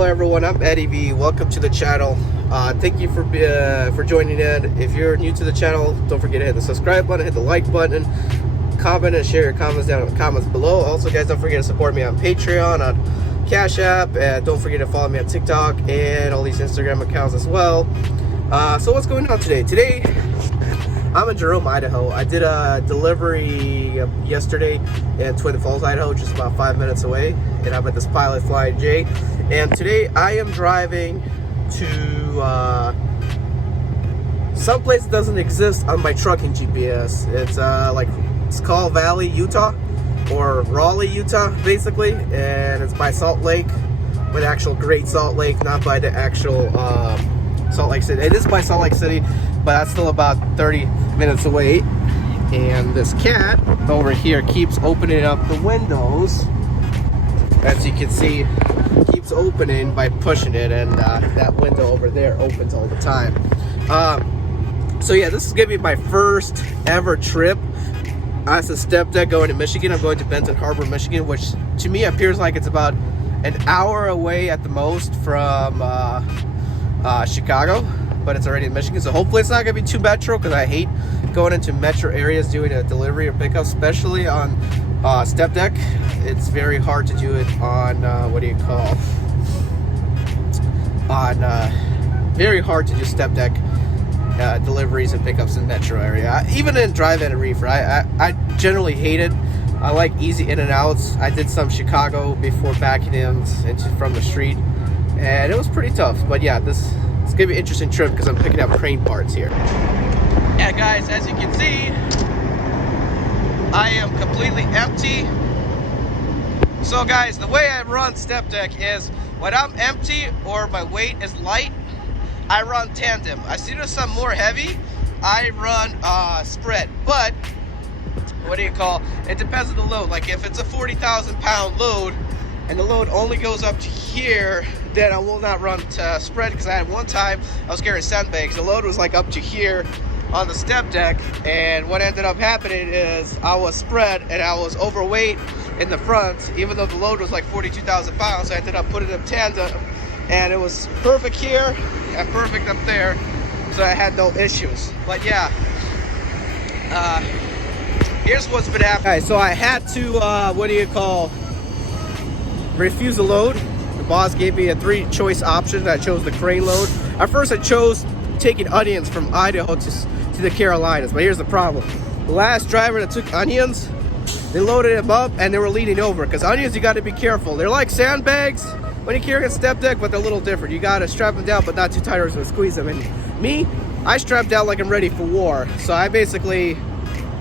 Hello everyone, I'm Eddie V. Welcome to the channel. Thank you for joining in. If you're new to the channel, don't forget to hit the subscribe button, hit the like button, comment and share your comments down in the comments below. Also guys, don't forget to support me on Patreon, on Cash App, and don't forget to follow me on TikTok and all these Instagram accounts as well. So what's going on today? Today I'm in Jerome, Idaho. I did a delivery yesterday in Twin Falls, Idaho, just about 5 minutes away, and I'm at this Pilot Flying J. And today I am driving to someplace that doesn't exist on my trucking GPS. It's called Valley, Utah, or Raleigh, Utah, basically, and it's by Salt Lake, by the actual Great Salt Lake, not by the actual Salt Lake City. It is by Salt Lake City, but that's still about 30 minutes away. And this cat over here keeps opening up the windows, as you can see, keeps opening by pushing it, and that window over there opens all the time. So yeah, this is gonna be my first ever trip as a Stepdeck going to Michigan. I'm going to Benton Harbor, Michigan, which to me appears like it's about an hour away at the most from Chicago, but it's already in Michigan, so hopefully it's not gonna be too metro, because I hate going into metro areas doing a delivery or pickup, especially on Stepdeck. It's very hard to do it on very hard to do Stepdeck deliveries and pickups in metro area. Even in drive-in and reefer, I generally hate it. I like easy in and outs. I did some Chicago before backing in from the street, and it was pretty tough. But yeah, it's gonna be an interesting trip because I'm picking up crane parts here. Yeah guys, as you can see, I am completely empty. So guys, the way I run Stepdeck is when I'm empty or my weight is light, I run tandem. I see there's some more heavy, I run spread. But it depends on the load. Like if it's a 40,000 pound load and the load only goes up to here, then I will not run spread, because I had one time I was carrying sandbags. The load was like up to here on the Stepdeck, and what ended up happening is I was spread and I was overweight in the front, even though the load was like 42,000 pounds. I ended up putting it in tandem, and it was perfect here and perfect up there, so I had no issues. But yeah, here's what's been happening. Okay, so I had to refuse a load. The boss gave me a 3 choice options. I chose the crane load. At first I chose taking onions from Idaho to the Carolinas, but here's the problem. The last driver that took onions, they loaded them up and they were leaning over, because onions, you got to be careful. They're like sandbags when you carry a Stepdeck, but they're a little different. You got to strap them down, but not too tight or to squeeze them. And me, I strap down like I'm ready for war, so I basically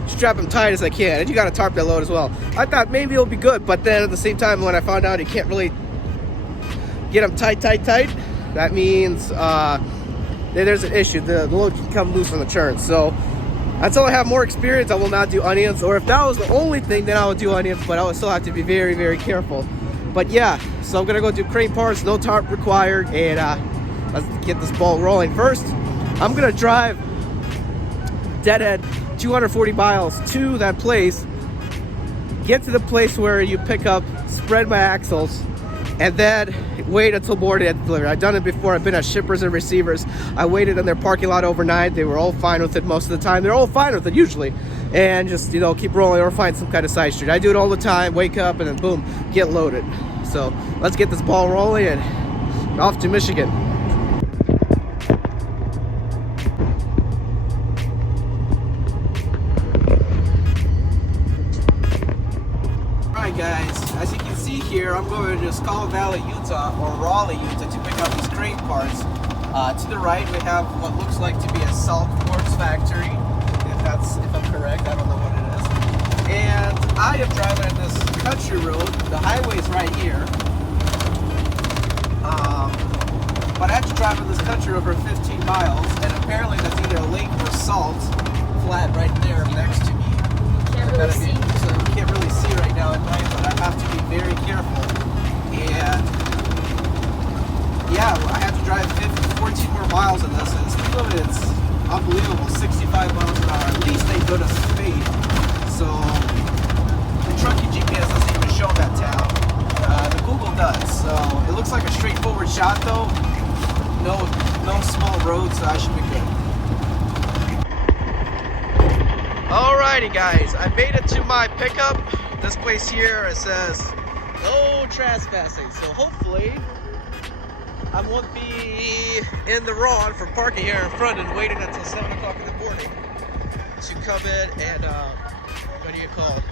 strap them tight as I can, and you got to tarp that load as well. I thought maybe it'll be good, but then at the same time, when I found out you can't really get them tight, that means there's an issue. The load can come loose from the churn. So until I have more experience, I will not do onions. Or if that was the only thing, then I would do onions, but I would still have to be very, very careful. But yeah, so I'm gonna go do crane parts, no tarp required, and let's get this ball rolling. First, I'm gonna drive deadhead 240 miles to that place, get to the place where you pick up, spread my axles, and then wait until boarded at delivery. I've done it before. I've been at shippers and receivers. I waited in their parking lot overnight. They were all fine with it most of the time. They're all fine with it usually. And just, keep rolling or find some kind of side street. I do it all the time. Wake up and then boom, get loaded. So let's get this ball rolling and off to Michigan. Alright guys, as you can see here, I'm going to Skull Valley, Utah, or Raleigh, Utah, to pick up these crane parts. To the right, we have what looks like to be a salt quartz factory, if I'm correct. I don't know what it is. And I am driving on this country road. The highway is right here. But I have to drive on this country road for 15 miles, and apparently there's either a lake or salt flat right there next to me. Can't really see. So you can't really see right now at night, but I have to be very careful. And yeah, I have to drive 14 more miles in this, and the speed limit is unbelievable, 65 miles an hour. At least they go to speed. So the trucking GPS doesn't even show that town. The Google does. So it looks like a straightforward shot though. No small roads, so I should be good. Alrighty guys, I made it to my pickup. This place here, it says no trespassing, so hopefully I won't be in the wrong for parking here in front and waiting until 7 o'clock in the morning to come in and what do you call it?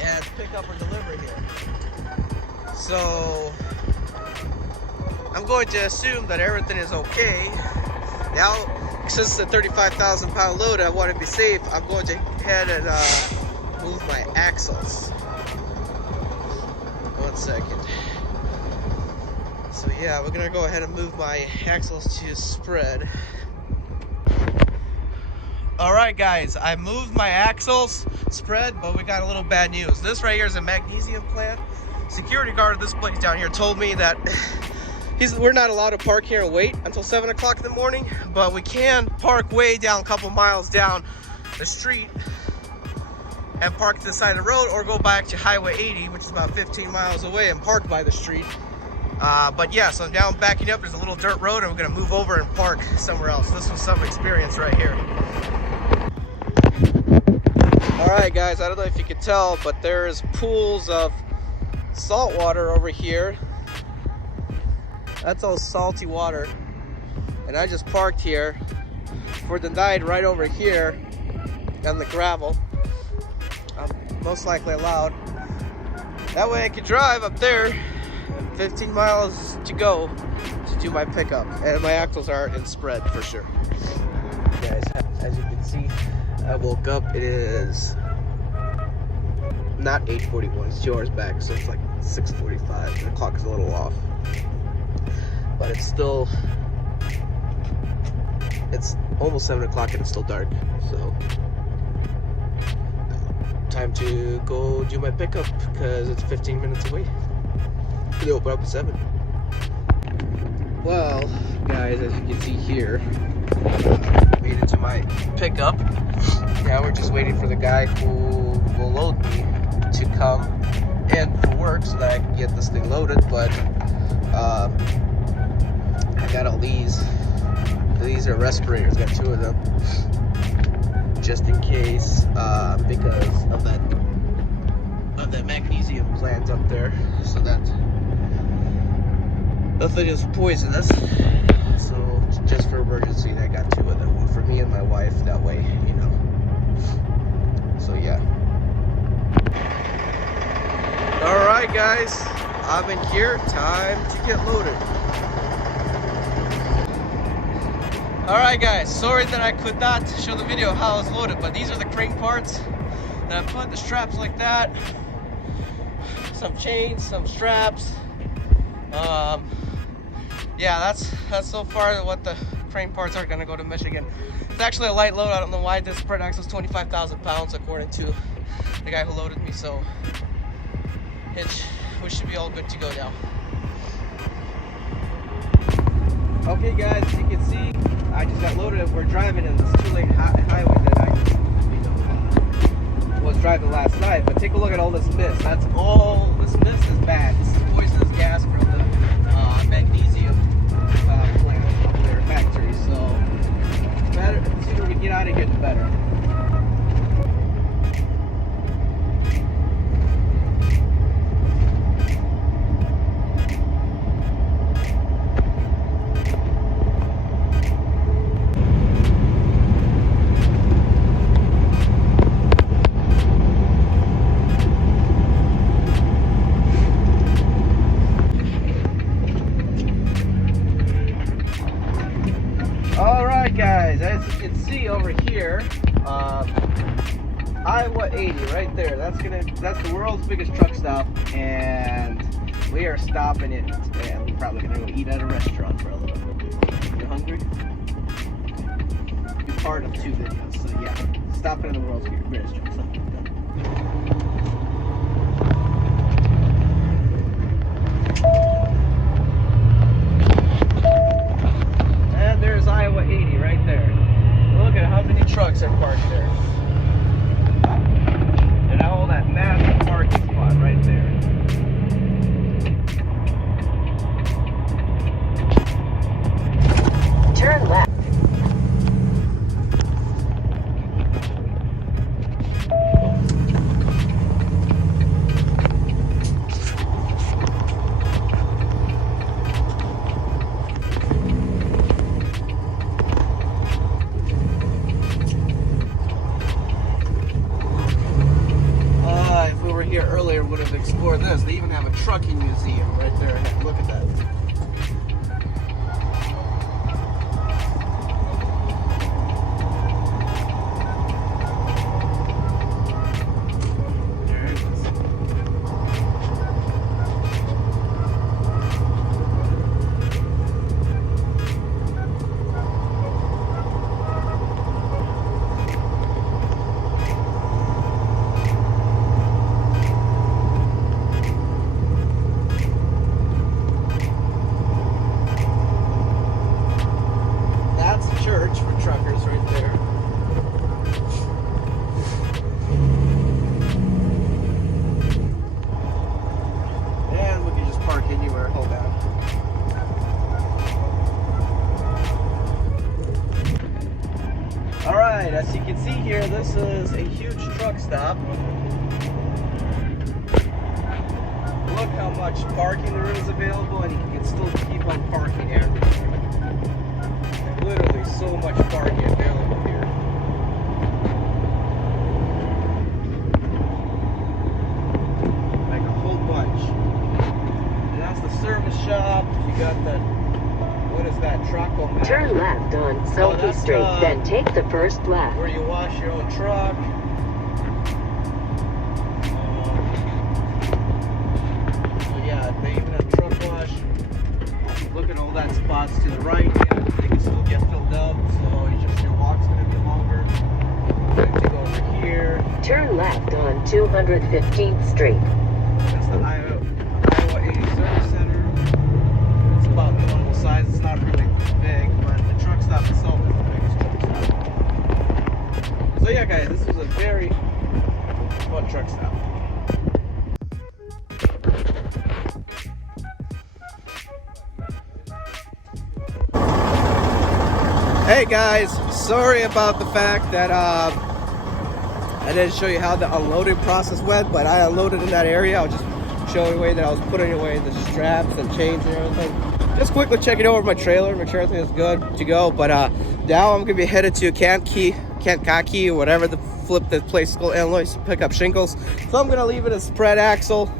And pick up or deliver here. So I'm going to assume that everything is okay. Now, since it's a 35,000 pound load, I want to be safe. I'm going to head and move my axles. 1 second. So yeah, we're gonna go ahead and move my axles to spread. Alright guys, I moved my axles spread, but we got a little bad news. This right here is a magnesium plant. Security guard at this place down here told me that we're not allowed to park here and wait until 7 o'clock in the morning, but we can park way down a couple miles down the street and park to the side of the road, or go back to Highway 80, which is about 15 miles away, and park by the street. But yeah, so now I'm backing up. There's a little dirt road and we're gonna move over and park somewhere else. This was some experience right here. Alright guys, I don't know if you could tell, but there's pools of salt water over here. That's all salty water. And I just parked here for the night right over here on the gravel. I'm most likely allowed. That way I can drive up there. 15 miles to go to do my pickup, and my axles are in spread for sure. Guys, as you can see, I woke up. It is not 8:41, it's 2 hours back, so it's like 6:45. The clock is a little off, but it's almost 7 o'clock and it's still dark, so time to go do my pickup because it's 15 minutes away. They open up at 7. Well, guys, as you can see here, made it to my pickup. Now we're just waiting for the guy who will load me to come in for work so that I can get this thing loaded. But I got all these. These are respirators. Got 2 of them, just in case, because of that magnesium plant up there, so that nothing is poisonous. So just for emergency, I got 2 of them, one for me and my wife, that way, you know. So yeah. Alright guys, I'm in here, time to get loaded. Alright guys, sorry that I could not show the video of how I was loaded, but these are the crane parts that I put, the straps like that, some chains, some straps. Yeah, that's so far what the crane parts are gonna go to Michigan. It's actually a light load. I don't know why. This spread axle is 25,000 pounds according to the guy who loaded me, so we should be all good to go now. Okay guys, as you can see, I just got loaded. We're driving in this 2-lane highway that I was driving last night, but take a look at all this mist. This mist is bad. This is poisonous gas from the magnesium plant from their factory, so the sooner we get out of here, the better. Guys, as you can see over here, Iowa 80 right there. That's the world's biggest truck stop, and we are stopping it. And we're probably gonna go eat at a restaurant for a little bit. You hungry? Be part of 2 videos, so yeah, stopping at the world's greatest truck stop. And there's Iowa 80 right there. Look at how many trucks are parked there. And all that massive parking spot right there. as you can see here, this is a huge truck stop. Look how much parking there is available, and you can still keep on parking here. Literally so much parking available here. Like a whole bunch. And that's the service shop. You got the, what is that, Troco? Turn left on Selkie Street, then take the first left. Where you wash your own truck. They even have truck wash. Look at all that spots to the right. Yeah, they can still get filled up, so it's just your walk's gonna be longer. You have to go over here. Turn left on 215th Street. That's the Iowa 80 Service Center. It's about normal size. It's not really big, but the truck stop itself is the biggest truck stop. So yeah, guys, this was a very fun truck stop. Hey guys, sorry about the fact that I didn't show you how the unloading process went, but I unloaded in that area. I was just showing away that I was putting away the straps and chains and everything. Just quickly checking over my trailer, make sure everything is good to go. But now I'm gonna be headed to Kankakee, or whatever the flip the place is called, Illinois, to pick up shingles. So I'm gonna leave it as spread axle.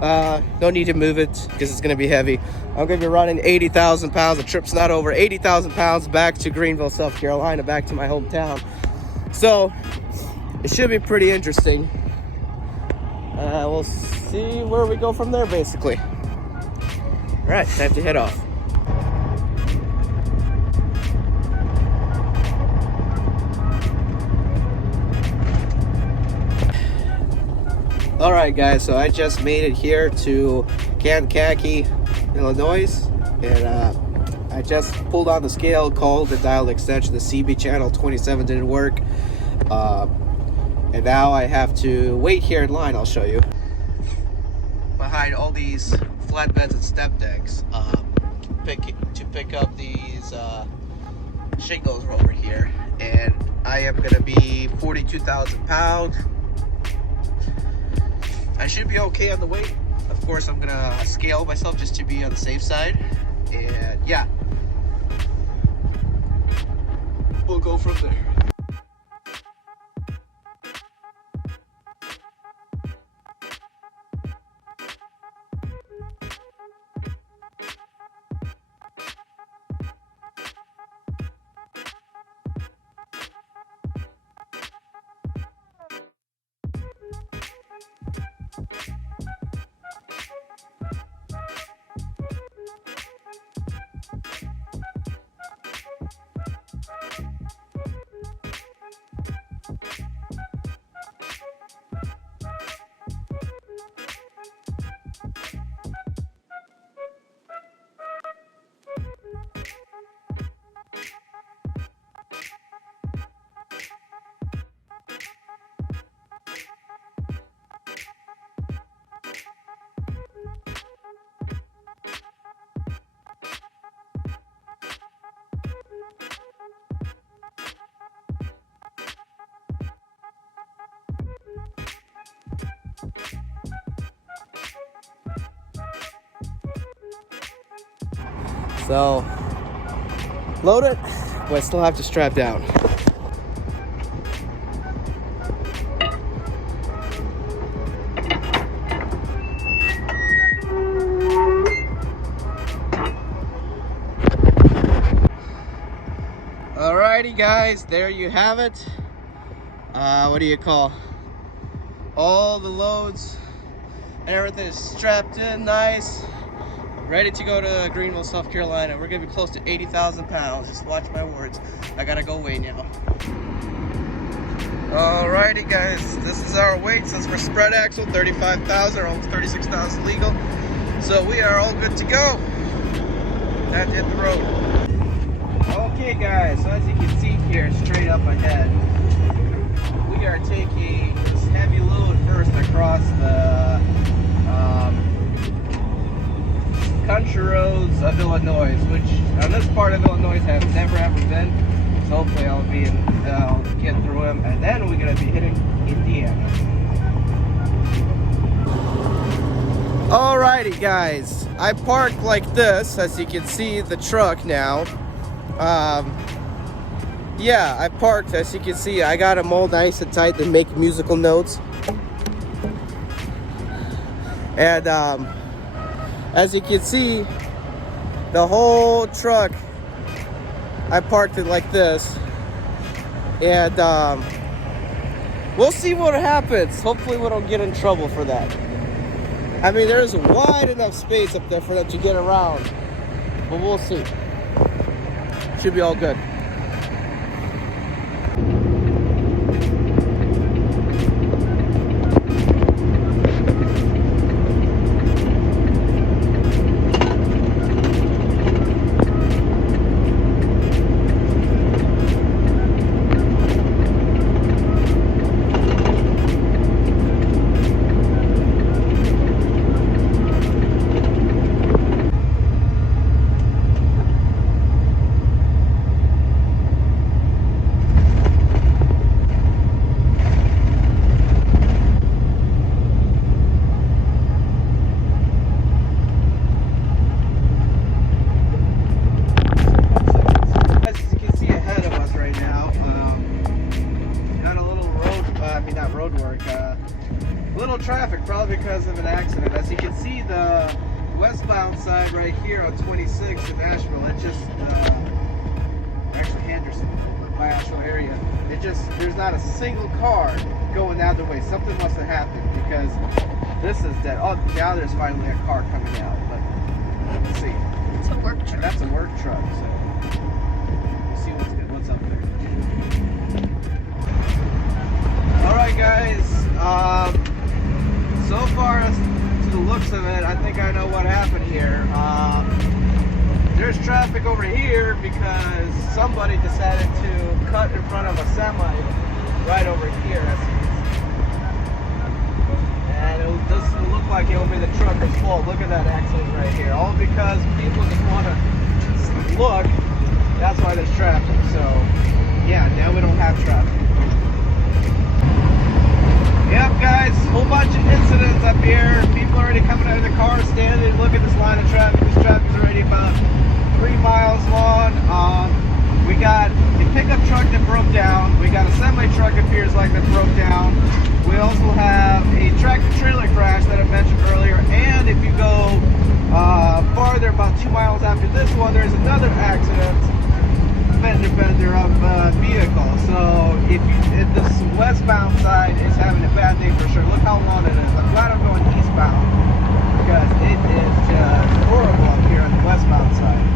No need to move it because it's going to be heavy. I'm going to be running 80,000 pounds. The trip's not over. 80,000 pounds back to Greenville, South Carolina, back to my hometown. So it should be pretty interesting. We'll see where we go from there, basically. All right, time to head off. Alright guys, so I just made it here to Kankakee, Illinois, and I just pulled on the scale, called the dial extension, the CB channel 27 didn't work, and now I have to wait here in line. I'll show you. Behind all these flatbeds and step decks, to pick up these shingles over here, and I am going to be 42,000 pounds. I should be okay on the weight. Of course, I'm gonna scale myself just to be on the safe side. And yeah, we'll go from there. So, load it, but I still have to strap down. Alrighty guys, there you have it. What do you call? All the loads and everything is strapped in nice. Ready to go to Greenville, South Carolina. We're gonna be close to 80,000 pounds. Just watch my words. I gotta go weigh now. Alrighty guys, this is our weight since we're spread axle, 35,000 or almost 36,000 legal. So we are all good to go. Time to hit the road. Okay guys, so as you can see here, straight up ahead, we are taking this heavy load first across the country roads of Illinois, which on this part of Illinois have never ever been. So hopefully I'll get through him, and then we're gonna be hitting Indiana. Alrighty, guys. I parked like this, as you can see the truck now. Yeah, I parked, as you can see. I got them all nice and tight to make musical notes. And as you can see, the whole truck, I parked it like this. And we'll see what happens. Hopefully we don't get in trouble for that. I mean, there's wide enough space up there for them to get around. But we'll see. Should be all good. Little traffic, probably because of an accident. As you can see, the westbound side right here on 26 in Asheville, it just actually Henderson, my actual area. It just, there's not a single car going the other way. Something must have happened because this is dead. Oh, now there's finally a car coming out. But let's see. It's a work truck. And that's a work truck. So we'll see what's up there. All right, guys. So far as to the looks of it, I think I know what happened here. There's traffic over here because somebody decided to cut in front of a semi right over here. And it doesn't look like it'll be the trucker's fault. Look at that accident right here. All because people just want to look. That's why there's traffic. So, yeah, now we don't have traffic. Yep, guys, whole bunch of incidents up here. People already coming out of the car, standing, look at this line of traffic. This traffic is already about 3 miles long. We got a pickup truck that broke down. We got a semi truck appears like that broke down. We also have a tractor trailer crash that I mentioned earlier. And if you go farther, about 2 miles after this one, there's another accident. Fender of a vehicle. So if this westbound side is having a bad day for sure. Look how long it is. I'm glad I'm going eastbound because it is just horrible up here on the westbound side.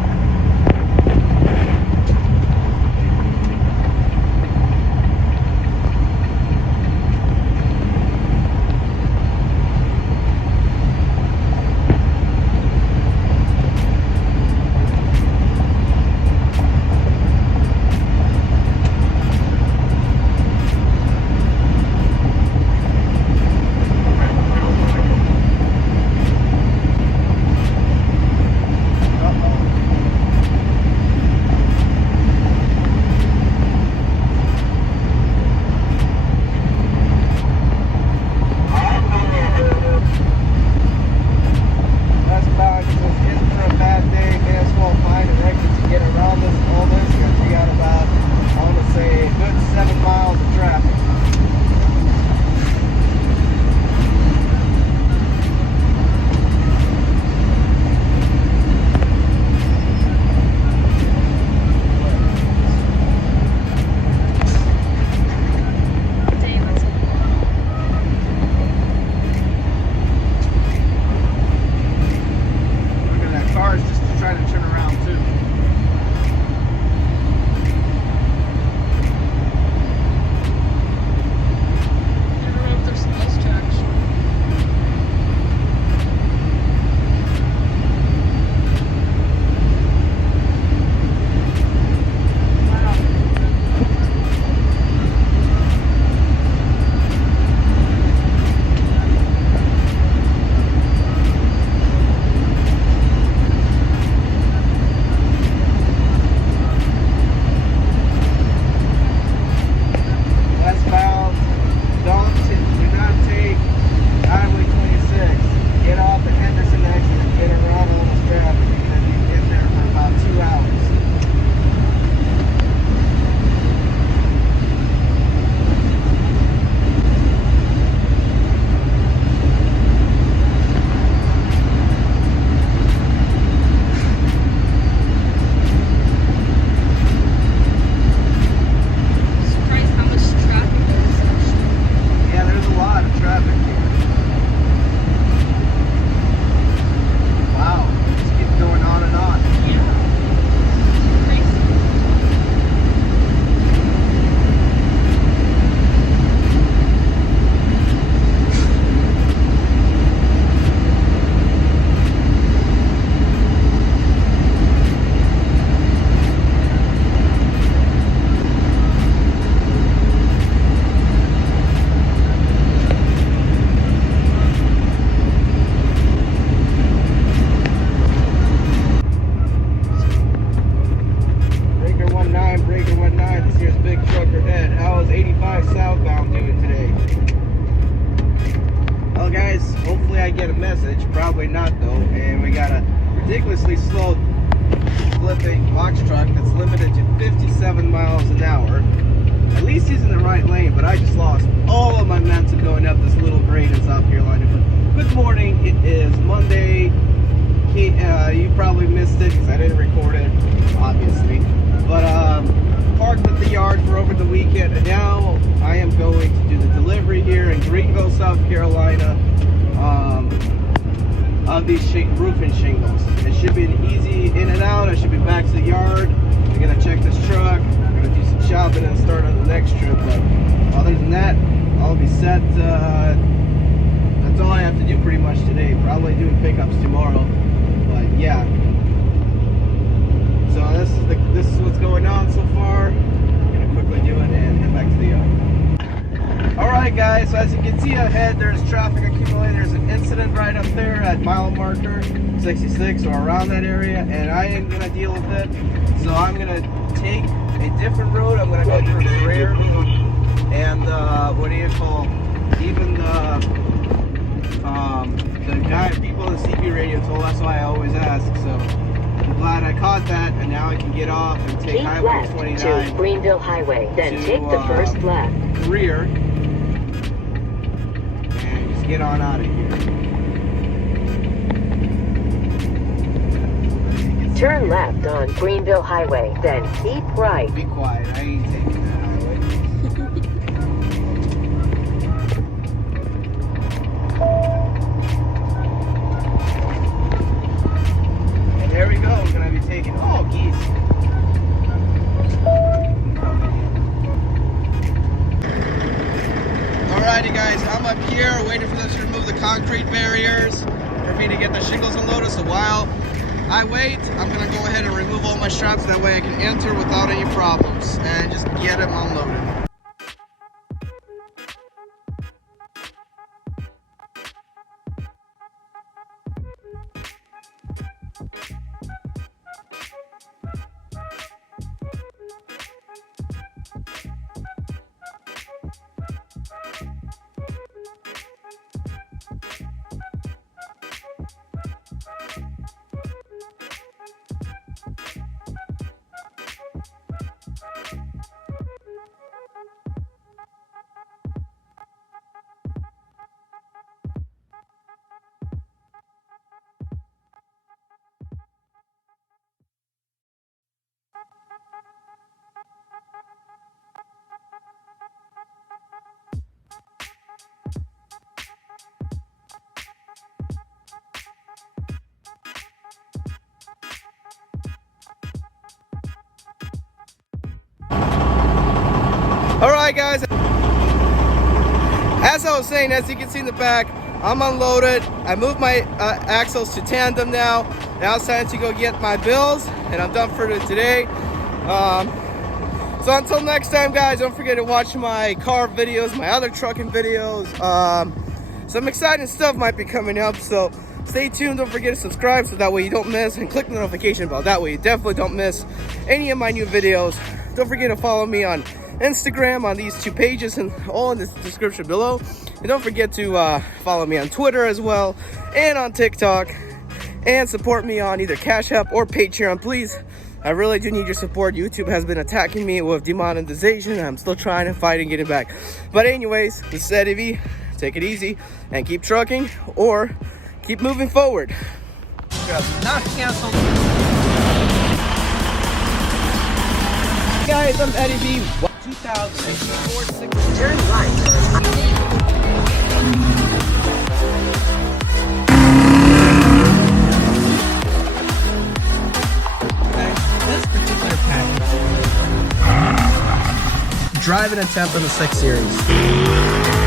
flipping box truck that's limited to 57 miles an hour. At least he's in the right lane, but I just lost all of my momentum going up this little grade in South Carolina. But good morning, it is Monday. You probably missed it because I didn't record it, obviously. But parked at the yard for over the weekend, and now I am going to do the delivery here in Greenville, South Carolina, of these roofing shingles. It should be an easy in and out. I should be back to the yard. I'm gonna check this truck. I'm gonna do some shopping and start on the next trip. But other than that, I'll be set. That's all I have to do pretty much today. Probably doing pickups tomorrow. But yeah. So this is what's going on so far. I'm gonna quickly do it and head back to the yard. Alright guys, so as you can see ahead, there's traffic accumulating. There's an incident right up there at mile marker 66 or around that area, and I am gonna deal with it. So I'm gonna take a different road. I'm gonna go through the rear, and what do you call, even the people in the CB radio told us, why I always ask. So I'm glad I caught that, and now I can get off and take Keep Highway left 29 to Greenville Highway, then take the first left. rear, and just get on out of here. Turn left on Greenville Highway, then keep right. Be quiet, I ain't taking that highway. And there we go, we're gonna be taking, oh geese. Alrighty guys, I'm up here waiting for them to remove the concrete barriers for me to get the shingles unloaded. So while I wait, I'm gonna go ahead and remove all my straps, that way I can enter without any problems and just get them unloaded. Alright guys, as I was saying, as you can see in the back, I'm unloaded. I moved my axles to tandem now. Now it's time to go get my bills, and I'm done for today. So until next time guys, don't forget to watch my car videos, my other trucking videos. Some exciting stuff might be coming up, so stay tuned. Don't forget to subscribe so that way you don't miss, and click the notification bell. That way you definitely don't miss any of my new videos. Don't forget to follow me on Instagram on these two pages, and all in the description below. And don't forget to follow me on Twitter as well, and on TikTok, and support me on either Cash App or Patreon, please. I really do need your support. YouTube has been attacking me with demonetization. I'm still trying to fight and get it back. But anyways, this is Eddie V. Take it easy and keep trucking, or keep moving forward. Not canceled. Guys, I'm Eddie V. 2004 Turn right on. This particular package, driving a temp in the 6 Series.